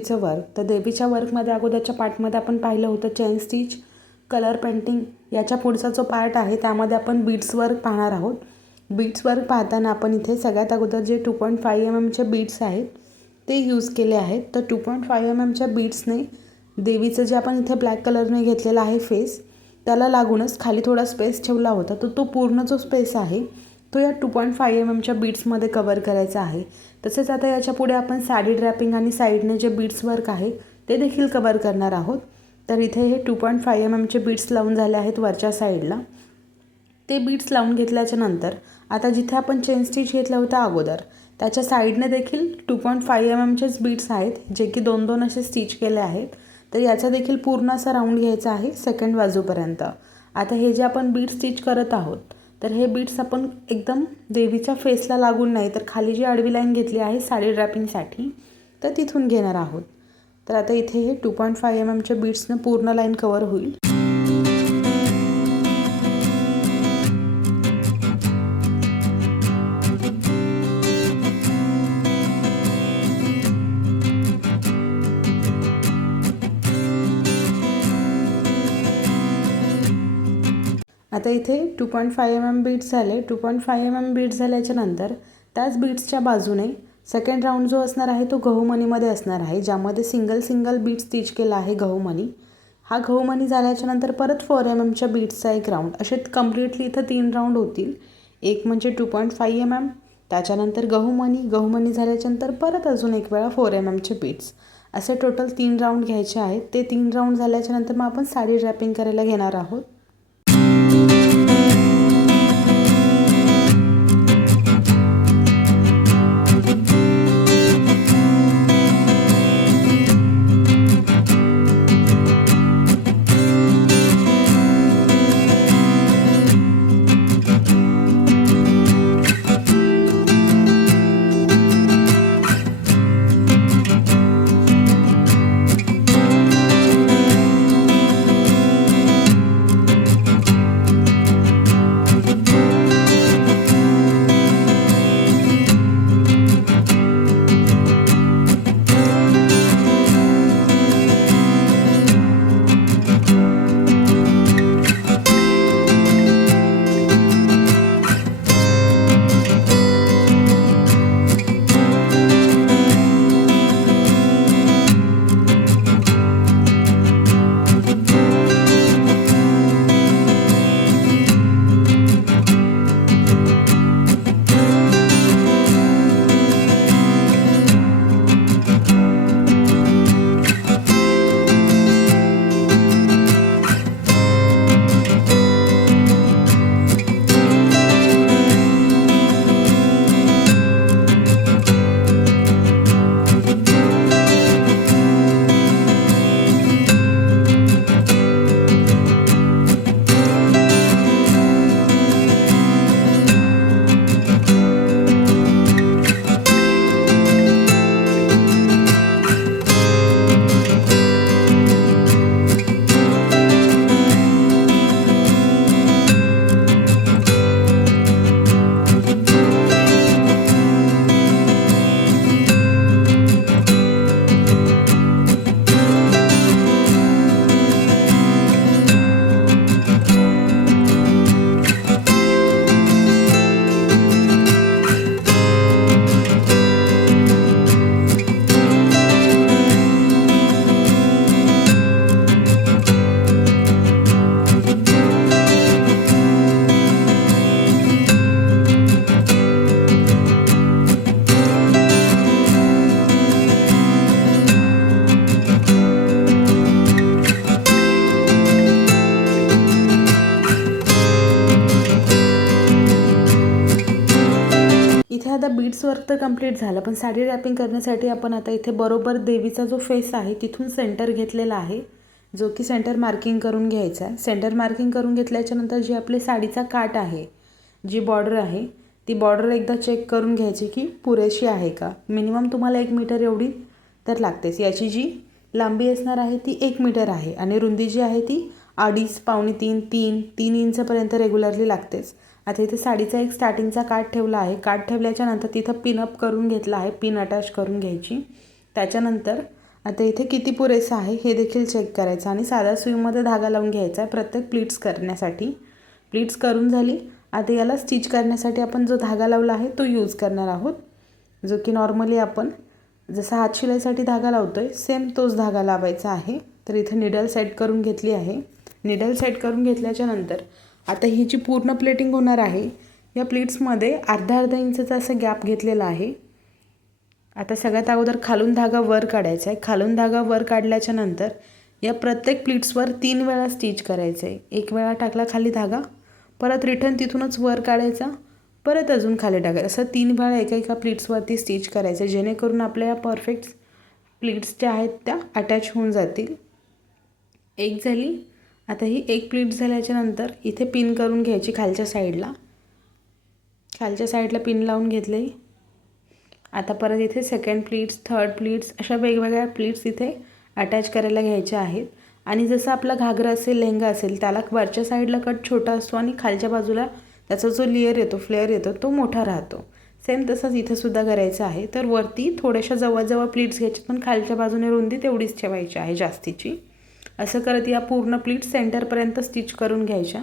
देवीचं वर्क. तर देवीच्या वर्कमध्ये अगोदरच्या पार्टमध्ये आपण पाहिलं होतं चेन स्टिच, कलर पेंटिंग. याच्या पुढचा जो पार्ट आहे त्यामध्ये आपण बीड्स वर्क पाहणार आहोत. बीड्स वर्क पाहताना आपण इथे सगळ्यात अगोदर जे 2.5 mm बीड्स आहेत ते यूज केले आहेत. तर 2.5 mm बीड्सने देवीचं जे आपण इथे ब्लॅक कलरने घेतलेला आहे फेस, त्याला लागूनच खाली थोडा स्पेस ठेवला होता. तर तो पूर्ण जो स्पेस आहे तो या 2.5 mm मध्ये कवर करायचा आहे. तसेच आता याच्या पुढे आपण साडी ड्रॅपिंग आणि साईडने जे बीड्स वर्क आहे ते देखील कवर करणार आहोत. तर इथे हे 2.5 mm बीड्स लावून झाले आहेत वरच्या साईडला. ते बीड्स लावून घेतल्याच्या नंतर आता जिथे आपण चेन स्टिच घेतलं होतं अगोदर त्याच्या साईडने देखील 2.5 mm बीड्स आहेत, जे की 2-2 असे स्टिच केले आहेत. तर याचा देखील पूर्ण असा राऊंड घ्यायचा आहे सेकंड बाजूपर्यंत. आता हे जे आपण बीड स्टिच करत आहोत तर हे बीड्स आपण एकदम देवीच्या फेसला लागून नाही, तर खाली जी आडवी लाईन घेतली आहे साडी ड्रॅपिंगसाठी तर तिथून घेणार आहोत. तर आता इथे हे 2.5 mm बीड्सनं पूर्ण लाईन कवर होईल. आता इथे 2.5 mm बीड्स झाले. 2.5 mm बीड्स झाल्याच्या नंतर त्याच बीड्सच्या बाजूने सेकंड राऊंड जो असणार आहे तो गहूमणीमध्ये असणार आहे, ज्यामध्ये सिंगल बीड स्टिच केला आहे गहूमणी. हा गहूमणी झाल्याच्या नंतर परत 4 mm बीड्सचा एक राऊंड. असे कम्प्लिटली इथं 3 राऊंड होतील. एक म्हणजे 2.5 mm, त्याच्यानंतर गहूमणी झाल्याच्यानंतर परत अजून एक वेळा 4 mm बीड्स. असे टोटल 3 राऊंड घ्यायचे आहेत. ते 3 राऊंड झाल्याच्या नंतर मग आपण साडी ड्रॅपिंग करायला घेणार आहोत. इथे आता बीड्स वर्क तर कंप्लीट झालं, पण साडी रॅपिंग करण्यासाठी आपण आता इथे बरोबर देवीचा जो फेस आहे तिथून सेंटर घेतलेला आहे, जो की सेंटर मार्किंग करून घ्यायचा आहे. सेंटर मार्किंग करून घेतल्याच्या नंतर जी आपली साडीचा काठ आहे, जी बॉर्डर आहे, ती बॉर्डर एकदा चेक करून घ्यायची की पुरेशी आहे का. मिनिमम तुम्हाला 1 मीटर एवढी तर लागतेच. याची जी लांबी असणार आहे ती 1 मीटर आहे आणि रुंदी जी आहे ती 2.5, पावणे 3 इंचपर्यंत रेग्युलरली लागतेच. आता इथे साडीचा एक स्टार्टिंगचा काठ ठेवला आहे. काठ ठेवल्याच्या नंतर तिथं पिनअप करून घेतला आहे, पिन अटॅच करून घ्यायची. त्याच्यानंतर आता इथे किती पुरेसा आहे हे देखील चेक करायचं आणि साध्या सुईमध्ये धागा लावून घ्यायचा आहे प्रत्येक प्लीट्स करण्यासाठी. प्लीट्स करून झाली. आता याला स्टिच करण्यासाठी आपण जो धागा लावला आहे तो यूज करणार आहोत, जो की नॉर्मली आपण जसा हात शिलाईसाठी धागा लावतो आहे सेम तोच धागा लावायचा आहे. तर इथे निडल सेट करून घेतली आहे. निडल सेट करून घेतल्याच्या नंतर आता ही जी पूर्ण प्लेटिंग होणार आहे या प्लीट्समध्ये अर्धा इंचचा असं गॅप घेतलेला आहे. आता सगळ्यात अगोदर खालून धागा वर काढायचा आहे. खालून धागा वर काढल्याच्या नंतर या प्रत्येक प्लीट्सवर 3 वेळा स्टिच करायचं आहे. एक वेळा टाकला खाली धागा, परत रिटर्न तिथूनच वर काढायचा, परत अजून खाली टाकायचं, असं 3 वेळा एका प्लीट्सवरती स्टिच करायचं, जेणेकरून आपल्या या परफेक्ट प्लीट्स ज्या आहेत त्या अटॅच होऊन जातील. एक झाली. आता ही एक प्लीट झाल्याच्या नंतर इथे पिन करून घ्यायची खालच्या साईडला पिन लावून घेतली. आता परत इथे सेकंड प्लीट्स, थर्ड प्लीट्स अशा वेगवेगळ्या प्लीट्स इथे अटॅच करायला घ्यायच्या आहेत. आणि जसं आपला घागरा असेल, लेहंगा असेल, त्याला वरच्या साईडला कट छोटा असतो आणि खालच्या बाजूला त्याचा जो लेयर येतो, फ्लेअर येतो, तो मोठा राहतो. सेम तसंच इथंसुद्धा करायचं आहे. तर वरती थोड्याशा जवळ प्लीट्स घ्यायच्या, पण खालच्या बाजूने रुंदी तेवढीच ठेवायची आहे जास्तीची. असं करत या पूर्ण प्लीट्स सेंटरपर्यंत स्टिच करून घ्यायच्या.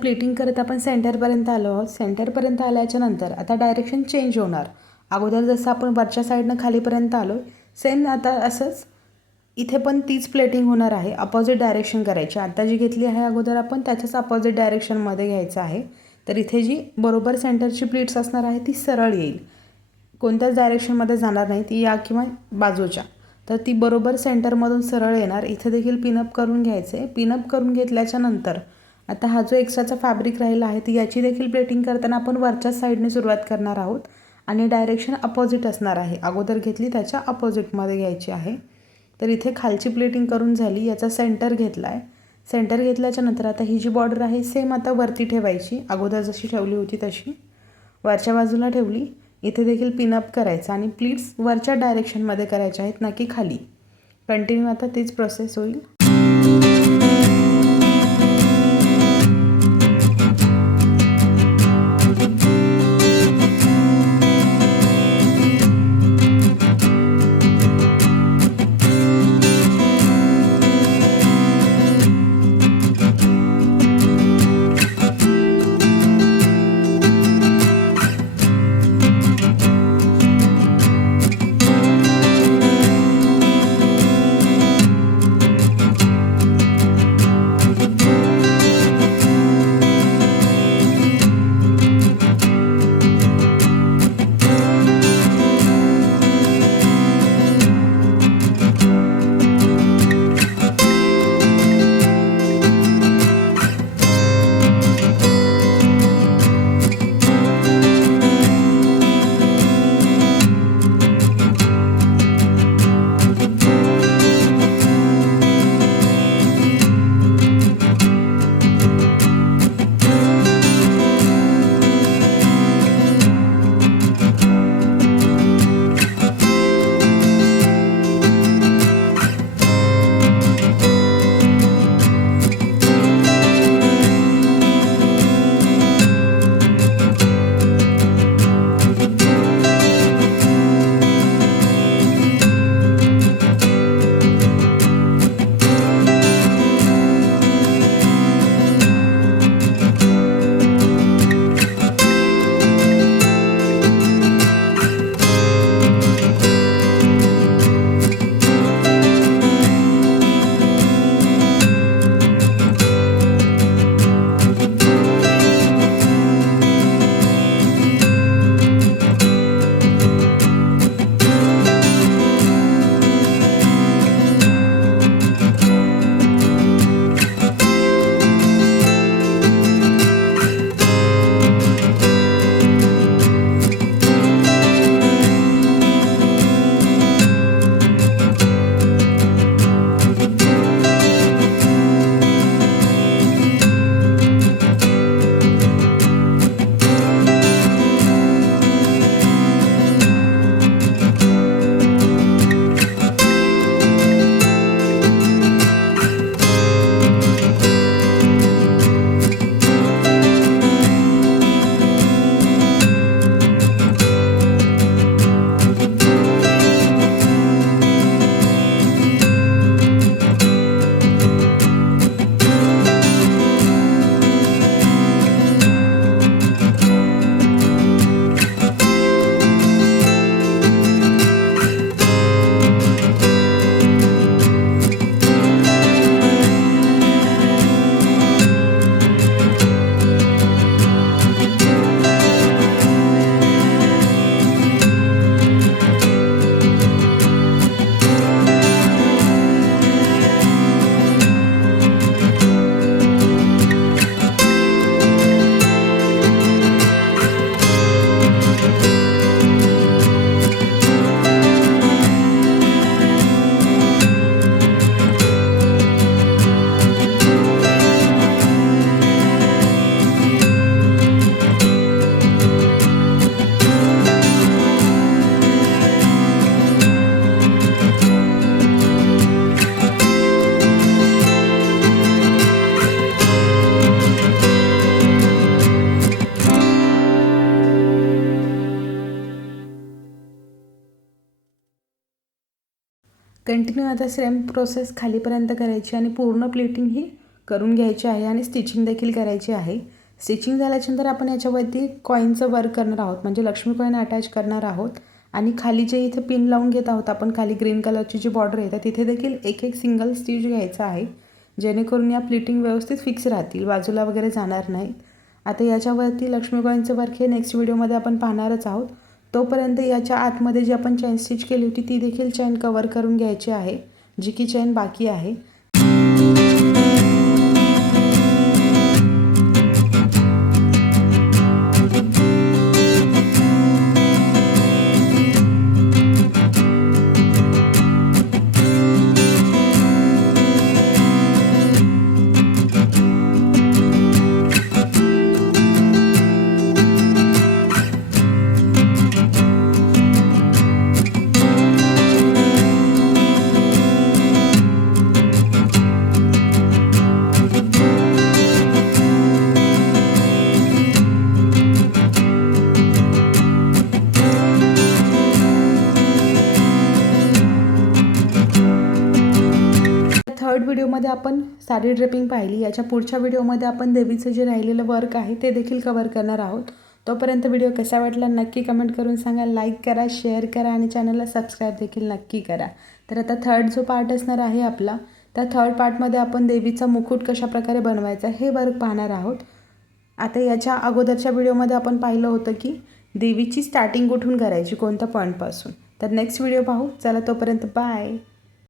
प्लेटिंग करत आपण सेंटरपर्यंत आलो आहोत. सेंटरपर्यंत आल्याच्या नंतर आता डायरेक्शन चेंज होणार. अगोदर जसं आपण वरच्या साईडनं खालीपर्यंत आलो सेम आता असंच इथे पण तीच प्लेटिंग होणार आहे. अपोजिट डायरेक्शन करायची. आता जी घेतली आहे अगोदर आपण त्याच्याच अपोजिट डायरेक्शनमध्ये घ्यायचं आहे. तर इथे जी बरोबर सेंटरची प्लीट्स असणार आहे ती सरळ येईल, कोणत्याच डायरेक्शनमध्ये जाणार नाही, ती या किंवा बाजूच्या. तर ती बरोबर सेंटरमधून सरळ येणार. इथे देखील पिनअप करून घ्यायचे. पिनअप करून घेतल्याच्या नंतर आता हा जो एक्स्ट्राचा फॅब्रिक राहिला आहे ती याची देखील प्लेटिंग करताना आपण वरच्या साईडने सुरुवात करणार आहोत आणि डायरेक्शन अपोजिट असणार आहे. अगोदर घेतली त्याच्या अपोजिटमध्ये घ्यायची आहे. तर इथे खालची प्लेटिंग करून झाली. याचा सेंटर घेतला आहे. सेंटर घेतल्याच्या नंतर आता ही जी बॉर्डर आहे सेम आता वरती ठेवायची. अगोदर जशी ठेवली होती तशी वरच्या बाजूला ठेवली. इथे देखील पिनअप करायचं आणि प्लीट्स वरच्या डायरेक्शनमध्ये करायच्या आहेत, ना की खाली. कंटिन्यू आता तीच प्रोसेस होईल. कंटिन्यू आता सेम प्रोसेस खालीपर्यंत करायची आणि पूर्ण प्लेटिंग ही करून घ्यायची आहे आणि स्टिचिंग देखील करायची आहे. स्टिचिंग झाल्याच्यानंतर आपण याच्यावरती कॉईनचं वर्क करणार आहोत, म्हणजे लक्ष्मी कॉईन अटॅच करणार आहोत. आणि खाली जे इथे पिन लावून घेत आहोत आपण, खाली ग्रीन कलरची जी बॉर्डर आहे तर तिथे देखील एक एक सिंगल स्टिच घ्यायचा आहे, जेणेकरून या प्लिटिंग व्यवस्थित फिक्स राहतील, बाजूला वगैरे जाणार नाहीत. आता याच्यावरती लक्ष्मी कॉईनचं वर्क हे नेक्स्ट व्हिडिओमध्ये आपण पाहणारच आहोत. तोपर्यंत याच्या आतमध्ये जी आपण चेन स्टिच केली होती ती देखील चेन कवर करून घ्यायची आहे, जी की चेन बाकी आहे. थर्ड व्हिडिओमध्ये आपण साडी ड्रेपिंग पाहिली. याच्या पुढच्या व्हिडिओमध्ये आपण देवीचं जे राहिलेलं वर्क आहे ते देखील कवर करणार आहोत. तोपर्यंत व्हिडिओ कसा वाटला नक्की कमेंट करून सांगा. लाईक करा, शेअर करा आणि चॅनलला सबस्क्राईब देखील नक्की करा. तर आता थर्ड जो पार्ट असणार आहे आपला, त्या थर्ड पार्टमध्ये आपण देवीचा मुकुट कशाप्रकारे बनवायचा हे वर्क पाहणार आहोत. आता याच्या अगोदरच्या व्हिडिओमध्ये आपण पाहिलं होतं की देवीची स्टार्टिंग कुठून करायची, कोणत्या पॉईंटपासून. तर नेक्स्ट व्हिडिओ पाहू. चला तोपर्यंत बाय.